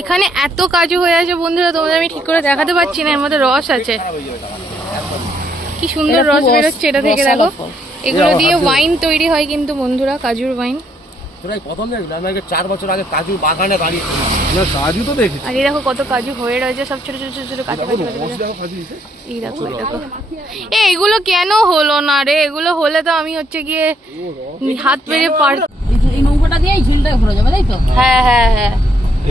এখানে এত কাজু হয়ে আছে বন্ধুরা, তোমাদের আমি ঠিক করে দেখাতে পারছি না। এর মধ্যে রস আছে, কি সুন্দর রস বেরোচ্ছে এটা থেকে। দেখো, এগুলো দিয়ে ওয়াইন তৈরি হয় কিন্তু বন্ধুরা, কাজুর ওয়াইন। প্রথম দেখলাম আমি 4 বছর আগে কাজু বাগানে দাঁড়িয়ে না, কাজু তো দেখেছি। আর এই দেখো কত কাজু হয়ে রয়েছে, সব ছোট ছোট ছোট ছোট কাজু কাজু কাজু। এই দেখো দেখো, এগুলো কেন হলো না রে? এগুলো হলে তো আমি হচ্ছে গিয়ে হাত পেরে পার। এই নৌকাটা দিয়ে এই ঝিলটা ঘুরে যাবে, তাই তো? হ্যাঁ হ্যাঁ হ্যাঁ,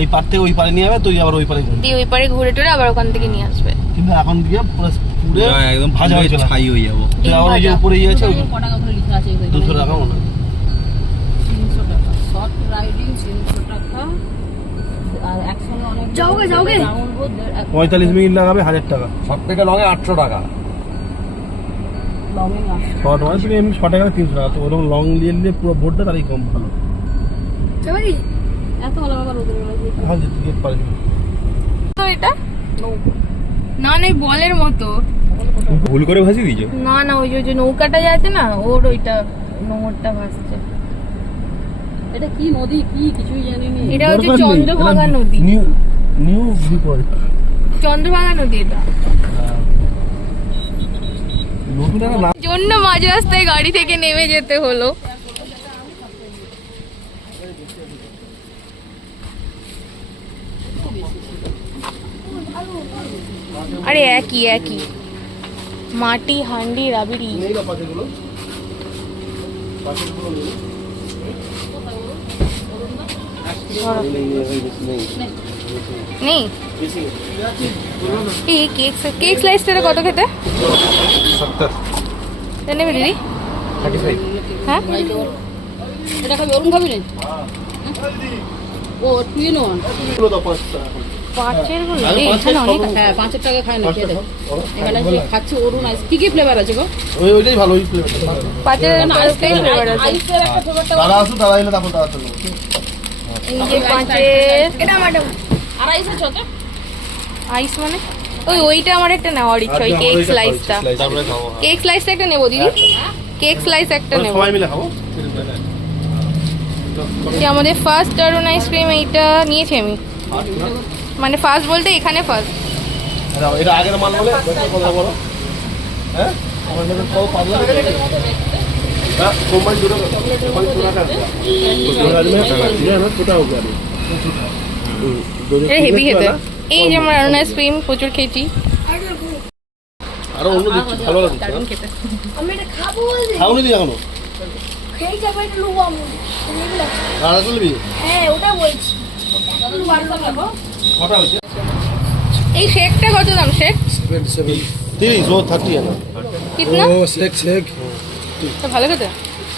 এই পার থেকে ওই পারে নিয়ে যাবে, তুই আবার ওই পারে দিয়ে ওই পারে ঘুরে টুরে আবার ওখান থেকে নিয়ে আসবে। কিন্তু এখন দিয়ে পুরো একদম ভাজা হয়ে চলে ছাই হয়ে যাবো। তুই আবার ওই যে উপরে আছে ওই কত টাকা করে লেখা আছে? 200 টাকা মনে হয়। 300 টাকা শর্ট রাইডিং, 300 টাকা। আর একসঙ্গে অনেক যাওগে 45 মিনিট লাগাবে 1000 টাকা। সব থেকে লঙে 800 টাকা। লংয়ে না শর্ট মানে তুমি এমনি 6 টাকা 300 টাকা। তো ওরকম লং নিয়ে নিলে পুরো বোর্ডটা তারই কম ভালো। এত ভালো ভালো রোদে রয়েছে। হ্যাঁ যে টিকিট পারবি তো এটা না না বলের মতো। ভুল করে ভাসি দিয়েছো? না না, ওই যে নৌকাটা যাচ্ছে না, ওর ওইটা নোংরটা ভাসছে। এটা কি নদী, কি কিছুই জানি না। এটা হচ্ছে চন্দ্রভাগা নদী। নিউ নিউ ভিপর চন্দ্রভাগা নদী এটা। নতুন একটা নাম। জন্য মাঝ রাস্তায় গাড়ি থেকে নেমে যেতে হলো। আরে একই একই মাটি, হান্ডি, রাবিড়ি। নেই না পাশেগুলো? পাশেগুলো নেই। নেই এই কেক স্লাইসটা কত খেতে? 70 নেবে দিদি? 35 হ্যাঁ, এটা খাবি? অরুণ খাবি না? ও তুই নো গুলো দাও 5 টাকা। পাঁচের গুলো এখানে অনেক। হ্যাঁ 5 টাকা খায় না, খেয়ে দেখো। এখানে যে খাচ্ছে অরুণ আইস, কি কি ফ্লেভার আছে গো? ওইটাই ভালো, ওই ফ্লেভারটা। পাঁচের আইসক্রিম ফ্লেভার আছে। আইসের একটা ফ্লেভারটা দাদা আসো, দাদা এলে তারপর দাদা চলো। এই যে পাঁচের এটা ম্যাডাম আর আইস আছে ওটা? আইস মানে ওইটা আমার একটা নেওয়ার ইচ্ছা, ওই কেক স্লাইসটা। তারপরে খাবো। কেক স্লাইসটা একটা নেবো দিদি, কেক স্লাইস একটা নেবো। সবাই মিলে খাবো। যে আমাদের ফার্স্ট দারুন আইসক্রিম এইটা নিয়েছি আমি, মানে ফার্স্ট বলতে এখানে ফার্স্ট। এটা আগের মাল বলে কথা বলো। হ্যাঁ আমার মধ্যে কত পাগলা লাগে। হ্যাঁ কোম্পানি দুটো কোম্পানি দুটো টাকা আছে। ছোটা হবে আরে। এটা হেভি খেতে। এই যে আমার দারুন আইসক্রিম প্রচুর খেয়েছি। আরো অন্য দিচ্ছি, ভালো লাগে দারুন খেতে। আমি এটা খাবো বলছি। খাওনি দি এখনো? খেয়ে যাবো, এটা নেবো আমি। রাড়া তুলবি? হ্যাঁ ওটা বলছি। কটা হয়েছে? এই শেকটা কত দাম? শেক 30 ও 30 আছে। কিতনা? ও শেক তো ভালো খেতে।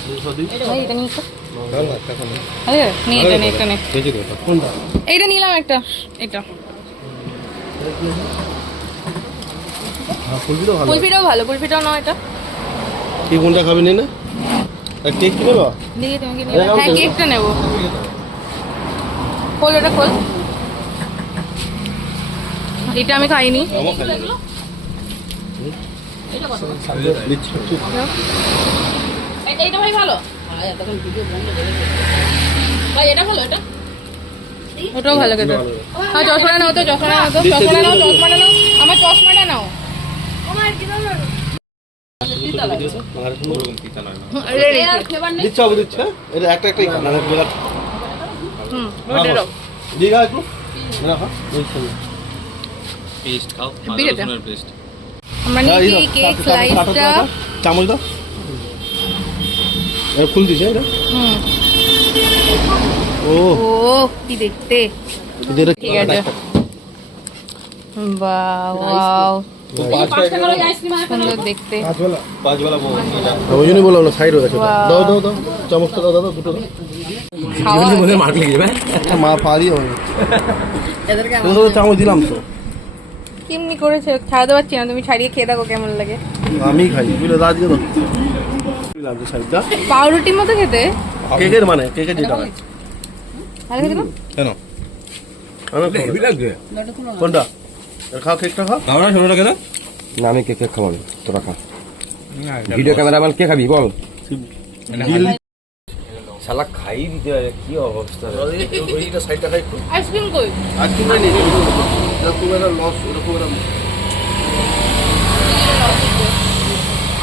220 ভাই এটা নিয়ে তো ভালো টাকা নেই। আরে নিয়ে এটা নে, এটা নে। বেঁচে দে কোনটা? এইটা নিলাম একটা, এটা হ্যাঁ ফুলবিটা ভালো। কুলফিটাও ভালো, কুলফিটাও নাও এটা। কি কোনটা খাবি না? আর কেক কি নেবা? দেখি তুমি কি নেবে? হ্যাঁ কেকটা নেবো। খোল এটা খোল। এটা আমি খাইনি। আমার খাই না। দিচ্ছি। এটা ভাই ভালো। আয় তখন ভিডিও বন্ধ করে দে। ভাই এটা ভালো, এটা ওটাও ভালো খেতে। হ্যাঁ চশমাটা নাও তো, চশমাটা নাও তো, চশমাটা নাও, চশমাটা নাও, আমার চশমাটা নাও। আমার কি দাও? ফ্লেভার নেই। দিচ্ছি আবার দিচ্ছি। এটা একটা একটাই খানা দেখ। ওটা দাও। দিঘা একটু রাখা ওই সঙ্গে পেস্ট খাও, হেব্বি আদা খেতে। রসুনের পেস্ট। আমরা নিয়েছি এই কেক স্লাইসটা। চামচ দাও। এ ফুল দিছে এটা। ও ও কি দেখতে। এটা ঠিক আছে। বাহ ওয়াও, 5 টাকার ওই আইসক্রিম আছে। সুন্দর দেখতে। পাঁচ বেলা ওই জন্যই বললাম না সাইড হয়ে গেছে। Wow. দাও দাও দাও চামচটা দাও দাও দুটো দাও। খাওয়া মনে মার লেগে যাবে। মা পারি হবে। এদেরকে তুমি তো চামচ দিলাম তো। কেমনি করেছে ছাড়াতে পারছি না, তুমি ছাড়িয়ে খেয়ে দেখো কেমন লাগে। আমি খাই বুঝলে দাঁত দিয়ে দাও। লাগছে সাইডটা। পাউরুটির মতো খেতে। কেকের মানে কেকের যেটা ভালো খেতে না? কেন হেভি লাগছে কোনটা? খাও কেকটা খাও। খাও না ছোটটা কেন? না আমি কে খাবো, তোরা খা। ভিডিও ক্যামেরাম্যান কে খাবি বল? শালা খাই দিতে হবে, কি অবস্থা রে। ওইটা সাইডটা খাই একটু আইসক্রিম কই? আর কি মানে এরকম একটা লস এরকম একটা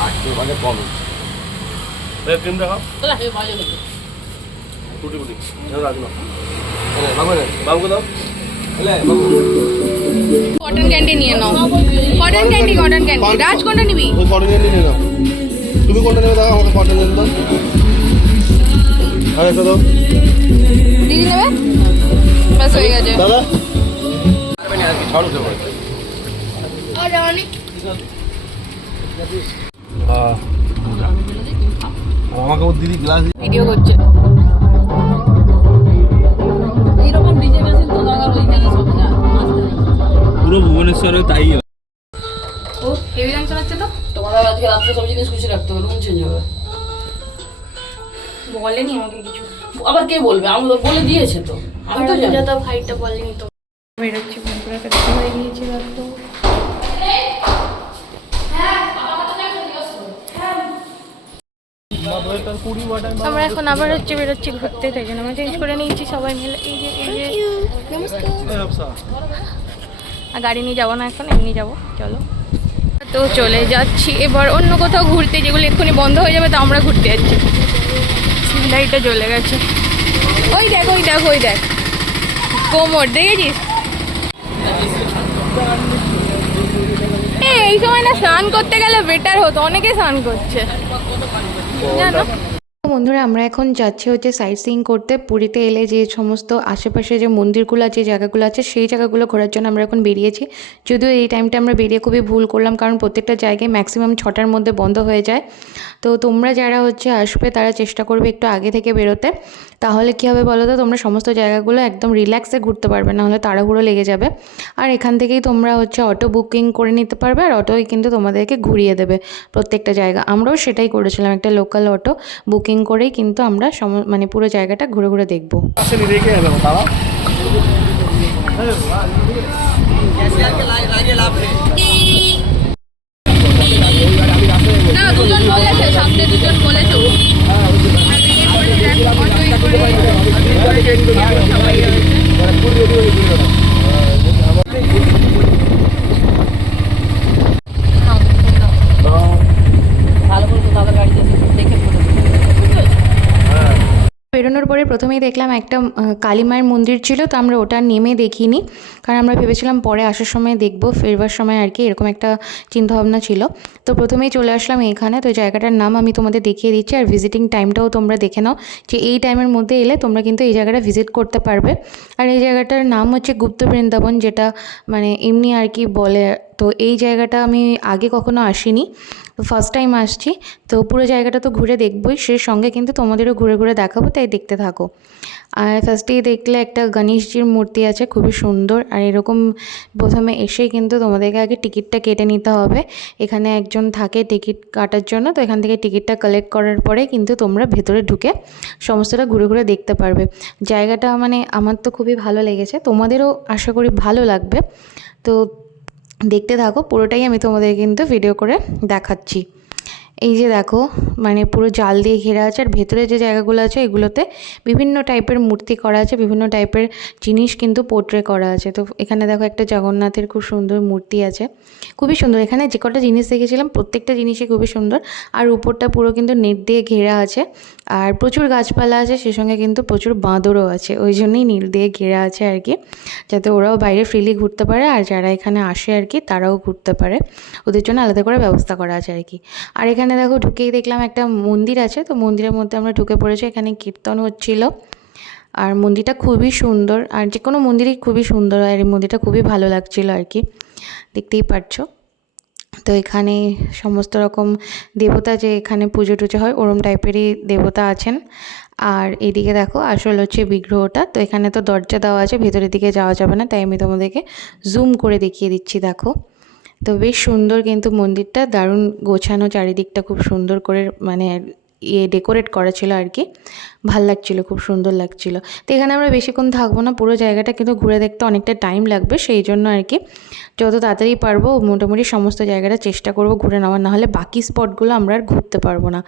আজকে মানে কম ক্রিম দেখাও টুটি ফুটি রাখি না বাবুকে দাও কটন ক্যান্ডি নিয়ে নাও, কটন ক্যান্ডি, কটন ক্যান্ডি। রাজ কোনটা নিবি? ওই কটন ক্যান্ডি নিয়ে নাও। তুমি কোনটা নেবে দাও, আমাকে কটন ক্যান্ডি দাও। আর একটা দাও দিদি নেবে? ব্যাস হয়ে গেছে। দাদা ছাড় উঠে পড়েছে। আর অনেক আমাকে ওর দিদি গ্লাস ভিডিও করছে। এইরকম ডিজে মেশিন তো দরকার ওইখানে সব যায় পুরো ভুবনেশ্বরে তাই হয়। ও হেভি গান শোনাচ্ছে তো। তোমাদের আজকে রাত্রে সব জিনিস গুছিয়ে রাখতে হবে, রুম চেঞ্জ হবে। বলেনি আমাকে কিছু। আবার কে বলবে? আমি তো বলে দিয়েছে তো, আমি তো জানি। যত ভাইটা বলেনি তো। বেরোচ্ছি বন্ধুরা, দেরি হয়ে গিয়েছে তো। আমরা এখন আবার বেরোচ্ছি ঘুরতে, তাই জন্য আমরা চেঞ্জ করে নিয়েছি সবাই মিলে। এই যে আর গাড়ি নিয়ে যাবো না এখন, এমনি যাবো। চলো তো চলে যাচ্ছি এবার অন্য কোথাও ঘুরতে, যেগুলো এক্ষুনি বন্ধ হয়ে যাবে, তো আমরা ঘুরতে যাচ্ছি। লাইটটা জ্বলে গেছে, ওই দেখ ওই দেখ ওই দেখ কোমর, দেখেছিস? এই সময় না স্নান করতে গেলে বেটার হতো, অনেকে স্নান করছে জানো। বন্ধুরা আমরা এখন যাচ্ছি হচ্ছে সাইট সিইং করতে। পুরীতে এলে যে সমস্ত আশেপাশে যে মন্দিরগুলো আছে, জায়গাগুলো আছে, সেই জায়গাগুলো ঘোরার জন্য আমরা এখন বেরিয়েছি। যদিও এই টাইমটা আমরা বেরিয়ে খুবই ভুল করলাম, কারণ প্রত্যেকটা জায়গায় ম্যাক্সিমাম 6টার মধ্যে বন্ধ হয়ে যায়। তো তোমরা যারা হচ্ছে আসবে তারা চেষ্টা করবে একটু আগে থেকে বেরোতে, তাহলে কী হবে বলো তো, তোমরা সমস্ত জায়গাগুলো একদম রিল্যাক্সে ঘুরতে পারবে, নাহলে তাড়াহুড়ো লেগে যাবে। আর এখান থেকেই তোমরা হচ্ছে অটো বুকিং করে নিতে পারবে, আর অটোই কিন্তু তোমাদেরকে ঘুরিয়ে দেবে প্রত্যেকটা জায়গা। আমরাও সেটাই করেছিলাম, একটা লোকাল অটো বুকিং করেই কিন্তু আমরা মানে পুরো জায়গাটা ঘুরে ঘুরে দেখবো। আসেনি রেখে গেল দাদা না দুজন বলেছে, সামনে দুজন বলেছে। ভালো করে তো দাদার গাড়িতে দেখে ফটো বেরোনোর পরে প্রথমেই দেখলাম একটা কালী মায়ের মন্দির ছিল, তো আমরা ওটা নেমে দেখিনি, কারণ আমরা ভেবেছিলাম পরে আসার সময় দেখবো, ফেরবার সময় আর কি, এরকম একটা চিন্তাভাবনা ছিল। তো প্রথমেই চলে আসলাম এখানে। তো জায়গাটার নাম আমি তোমাদের দেখিয়ে দিচ্ছি, আর ভিজিটিং টাইমটাও তোমরা দেখে নাও, যে এই টাইমের মধ্যে এলে তোমরা কিন্তু এই জায়গাটা ভিজিট করতে পারবে। আর এই জায়গাটার নাম হচ্ছে গুপ্ত বৃন্দাবন, যেটা মানে এমনি আর কি বলে। তো এই জায়গাটা আমি আগে কখনো আসিনি, ফার্স্ট টাইম আসছি। তো পুরো জায়গাটা তো ঘুরে দেখবই, সেই সঙ্গে কিন্তু তোমাদেরও ঘুরে ঘুরে দেখাবো, তাই দেখতে থাকো। আর ফার্স্টেই দেখলে একটা গণেশজির মূর্তি আছে, খুবই সুন্দর। আর এরকম প্রথমে এসেই কিন্তু তোমাদেরকে আগে টিকিটটা কেটে নিতে হবে। এখানে একজন থাকে টিকিট কাটার জন্য, তো এখান থেকে টিকিটটা কালেক্ট করার পরে কিন্তু তোমরা ভেতরে ঢুকে সমস্তটা ঘুরে ঘুরে দেখতে পারবে। জায়গাটা মানে আমার তো খুবই ভালো লেগেছে, তোমাদেরও আশা করি ভালো লাগবে। তো দেখতে থাকো, পুরোটাই আমি তোমাদের কিন্তু ভিডিও করে দেখাচ্ছি। এই যে দেখো, মানে পুরো জাল দিয়ে ঘেরা আছে, আর ভেতরে যে জায়গাগুলো আছে এগুলোতে বিভিন্ন টাইপের মূর্তি করা আছে, বিভিন্ন টাইপের জিনিস কিন্তু পোর্ট্রে করা আছে। তো এখানে দেখো একটা জগন্নাথের খুব সুন্দর মূর্তি আছে, খুবই সুন্দর। এখানে যে কটা জিনিস দেখেছিলাম প্রত্যেকটা জিনিসই খুবই সুন্দর। আর উপরটা পুরো কিন্তু নেট দিয়ে ঘেরা আছে, আর প্রচুর গাছপালা আছে, সে সঙ্গে কিন্তু প্রচুর বাঁদরও আছে, ওই জন্যই নীল দিয়ে ঘেরা আছে আর কি, যাতে ওরাও বাইরে ফ্রিলি ঘুরতে পারে, আর যারা এখানে আসে আর কি তারাও ঘুরতে পারে, ওদের জন্য আলাদা করে ব্যবস্থা করা আছে আর কি। আর এখানে দেখো ঢুকেই দেখলাম একটা মন্দির আছে, তো মন্দিরের মধ্যে আমরা ঢুকে পড়েছি। এখানে কীর্তন হচ্ছিল, আর মন্দিরটা খুবই সুন্দর, আর যে কোনো মন্দিরই খুবই সুন্দর হয়, আর এই মন্দিরটা খুবই ভালো লাগছিলো আর কি, দেখতেই পারছো। তো এখানে সমস্ত রকম দেবতা, যে এখানে পুজো টুজো হয় ওরম টাইপেরই দেবতা আছেন। আর এদিকে দেখো আসল হচ্ছে বিগ্রহটা। তো এখানে তো দরজা দেওয়া আছে, ভেতরের দিকে যাওয়া যাবে না, তাই আমি তোমাদেরকে জুম করে দেখিয়ে দিচ্ছি। দেখো তো বেশ সুন্দর কিন্তু মন্দিরটা, দারুণ গোছানো, চারিদিকটা খুব সুন্দর করে মানে ডেকোরেট করা ছিল আর কি। ভাল লাগছিলো, খুব সুন্দর লাগছিলো। তো এখানে আমরা বেশিক্ষণ থাকবো না, পুরো জায়গাটা কিন্তু ঘুরে দেখতে অনেকটা টাইম লাগবে, সেই জন্য আর কি যত তাড়াতাড়ি পারবো মোটামুটি সমস্ত জায়গাটা চেষ্টা করবো ঘুরে নেওয়ার, নাহলে বাকি স্পটগুলো আমরা আর ঘুরতে পারবো না।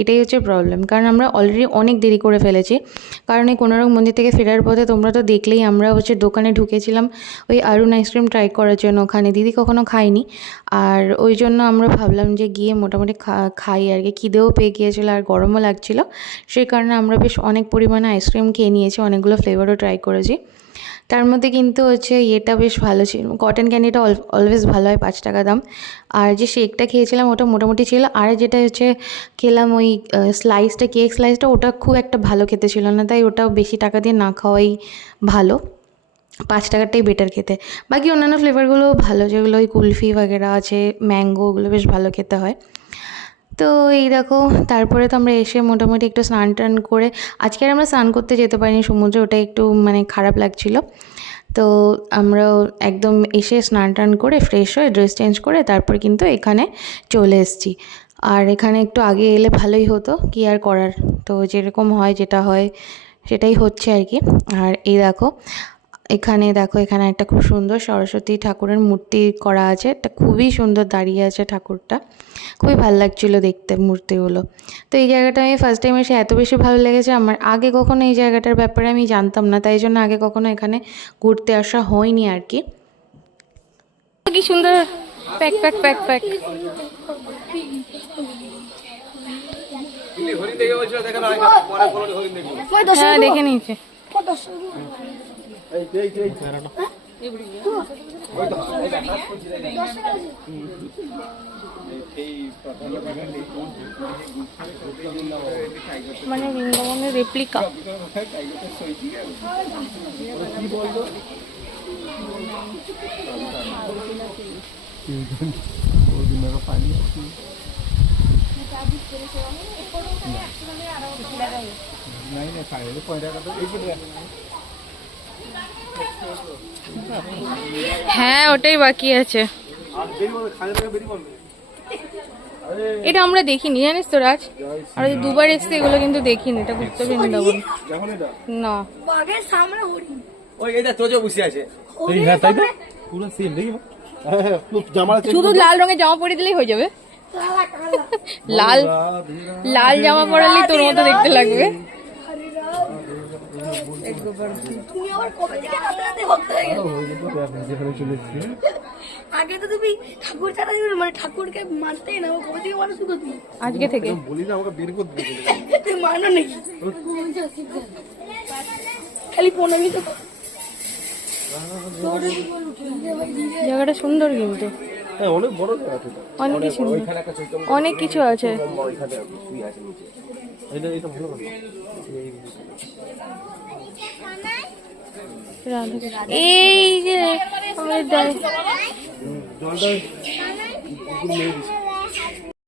এটাই হচ্ছে প্রবলেম, কারণ আমরা অলরেডি অনেক দেরি করে ফেলেছি। কারণ এই কোনারক মন্দির থেকে ফেরার পথে তোমরা তো দেখলেই আমরা হচ্ছে দোকানে ঢুকেছিলাম ওই আরুণ আইসক্রিম ট্রাই করার জন্য, ওখানে দিদি কখনো খায়নি, আর ওই জন্য আমরা ভাবলাম যে গিয়ে মোটামুটি খাই আর কি। খিদেও পেয়ে গিয়েছিলো আর গরমও লাগছিলো, সেই কারণে আমরা বেশ অনেক পরিমাণে আইসক্রিম খেয়ে নিয়েছি, অনেকগুলো ফ্লেভারও ট্রাই করেছি। তার মধ্যে কিন্তু হচ্ছে ইয়েটা বেশ ভালো ছিল, কটন ক্যান্ডিটা অলওয়েজ ভালো হয়, 5 টাকা দাম। আর যে শেকটা খেয়েছিলাম ওটা মোটামুটি ছিল, আর যেটা হচ্ছে খেলাম ওই স্লাইসটা, কেক স্লাইসটা, ওটা খুব একটা ভালো খেতে ছিল না, তাই ওটা বেশি টাকা দিয়ে না খাওয়াই ভালো, 5 টাকারটাই বেটার খেতে। বাকি অন্যান্য ফ্লেভারগুলোও ভালো, যেগুলো ওই কুলফি বাগেরা আছে, ম্যাঙ্গো, ওগুলো বেশ ভালো খেতে হয়। তো এই দেখো, তারপরে তো আমরা এসে মোটামুটি একটু স্নান টান করে, আজকে আর আমরা স্নান করতে যেতে পারিনি সমুদ্রে, ওটা একটু মানে খারাপ লাগছিলো। তো আমরা একদম এসে স্নান টান করে ফ্রেশ হয়ে ড্রেস চেঞ্জ করে তারপর কিন্তু এখানে চলে এসেছি। আর এখানে একটু আগে এলে ভালোই হতো, কি আর করার, তো যেরকম হয় যেটা হয় সেটাই হচ্ছে আর কি। আর এই দেখো এখানে একটা খুব সুন্দর সরস্বতী ঠাকুরের মূর্তি করা আছে, এটা খুবই সুন্দর দাঁড়িয়ে আছে ঠাকুরটা, খুবই ভালো লাগছিলো দেখতে মূর্তিগুলো। তো এই জায়গাটা আমি ফার্স্ট টাইম এসে এত বেশি ভালো লেগেছে, আমার আগে কখনো এই জায়গাটার ব্যাপারে আমি জানতাম না, তাই জন্য আগে কখনো এখানে ঘুরতে আসা হয়নি আর কি। কি সুন্দর প্যাক প্যাক প্যাক প্যাক। হরিণ দেখে বলছিল দেখে না, পরে ফলো হরিণ দেখবো। হ্যাঁ দেখে নিয়েছে। মানে বৃন্দাবনের রেপ্লিকা। হ্যাঁ ওটাই বাকি আছে, এটা আমরা দেখিনি জানিস তো রাজ, আর দুবার এসছে এগুলো কিন্তু দেখিনি, এটা গুপ্ত বৃন্দাবন না। বাঘের সামনে হরিণ, ওই এটা তোজো বসে আছে। হ্যাঁ তাই তো, পুরো সেম দেখি জামা শুধু লাল রঙের জামা পরে দিলেই হয়ে যাবে, কালা কালা লাল লাল জামা পরালেই তোর মতো দেখতে লাগবে। তুমি আবার কবে থেকে রাতে ভক্ত হয়ে গেলে? আগে তো তুমি ঠাকুর ছাড়া মানে ঠাকুরকে মানতেই না, কবে থেকে মানুষ শুধু তুমি আজকে থেকে বলি না আমাকে বের করতে তুমি মানো নাকি? খালি 15 মিনিট জায়গাটা সুন্দর কিন্তু, হ্যাঁ অনেক বড় আছে, অনেক কিছু অনেক কিছু আছে। এটা এটা ভালো কথা। এই যে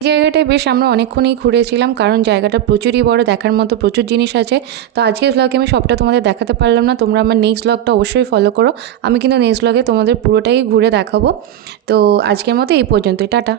জায়গাটায় বেশ আমরা অনেকক্ষণই ঘুরেছিলাম, কারণ জায়গাটা প্রচুরই বড়, দেখার মতো প্রচুর জিনিস আছে। তো আজকের ভ্লগে আমি সবটা তোমাদের দেখাতে পারলাম না, তোমরা আমার নেক্সট ভ্লগটা অবশ্যই ফলো করো, আমি কিন্তু নেক্সট ভ্লগে তোমাদের পুরোটাই ঘুরে দেখাবো। তো আজকের মতো এই পর্যন্তই, টাটা।